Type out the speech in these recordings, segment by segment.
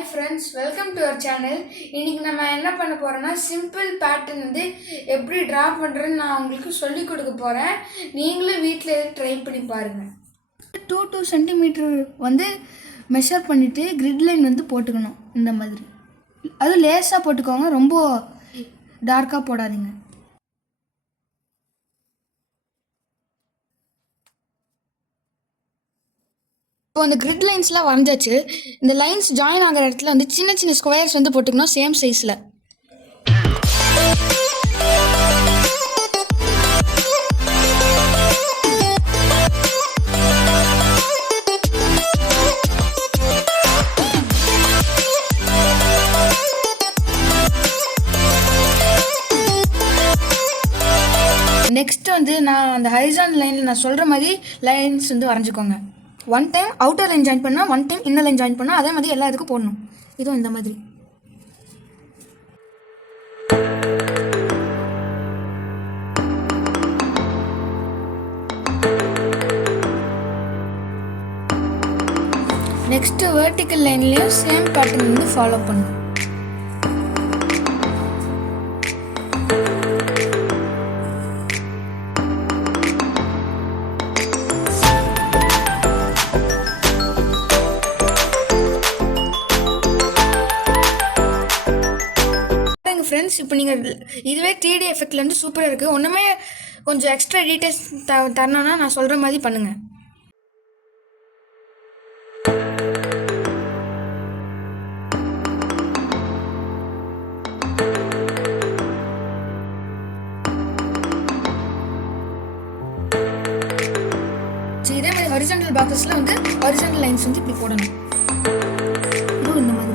Hi friends, welcome to our channel. இன்றைக்கி நம்ம என்ன பண்ண போகிறோன்னா, சிம்பிள் பேட்டர்ன் வந்து எப்படி ட்ரா பண்ணுறதுன்னு நான் உங்களுக்கு சொல்லிக் கொடுக்க போகிறேன். நீங்களும் வீட்டில் ட்ரை பண்ணி பாருங்கள். 2 சென்டிமீட்டர் வந்து மெஷர் பண்ணிவிட்டு கிரிட் லைன் வந்து போட்டுக்கணும். இந்த மாதிரி அது லேஸாக போட்டுக்கோங்க, ரொம்ப டார்க்காக போடாதீங்க. இப்போ அந்த கிரிட் லைன்ஸ்லாம் வரைஞ்சாச்சு. இந்த லைன்ஸ் ஜாயின் ஆகிற இடத்துல வந்து சின்ன சின்ன ஸ்கொயர்ஸ் வந்து போட்டுக்கணும், சேம் சைஸில். நெக்ஸ்ட் வந்து நான் அந்த ஹரிசாண்டல் லைனில் நான் சொல்கிற மாதிரி லைன்ஸ் வந்து வரைஞ்சிக்கோங்க. 1 டைம் அவுட்டர் லைன் ஜாயின் பண்ணால், 1 டைம் இன்னர் லைன் ஜாயின் பண்ணால், அதே மாதிரி எல்லா இதுக்கும் போடணும். இதுவும் இந்த மாதிரி. நெக்ஸ்ட்டு வெர்டிக்கல் லைன்லேயும் சேம் பேட்டர்ன் வந்து ஃபாலோ பண்ணணும். ஃப்ரெண்ட்ஸ், இப்போ நீங்கள் இதுவே 3D எஃபெக்டில் வந்து சூப்பராக இருக்குது. ஒன்றுமே கொஞ்சம் எக்ஸ்ட்ரா டீட்டெயில்ஸ் தரணும்னா நான் சொல்கிற மாதிரி பண்ணுங்கள். இதே மாதிரி ஹாரிசாண்டல் பாக்ஸில் வந்து ஹாரிசாண்டல் லைன்ஸ் வந்து இப்படி போடணும். இதுவும் இந்த மாதிரி.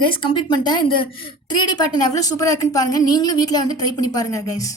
கைஸ் கம்ப்ளீட் பண்ணிட்டேன். இந்த 3D பேட்டர்ன் எவ்வளோ சூப்பராக இருக்குன்னு பாருங்கள். நீங்களும் வீட்டில் வந்து ட்ரை பண்ணி பாருங்கள் கைஸ்.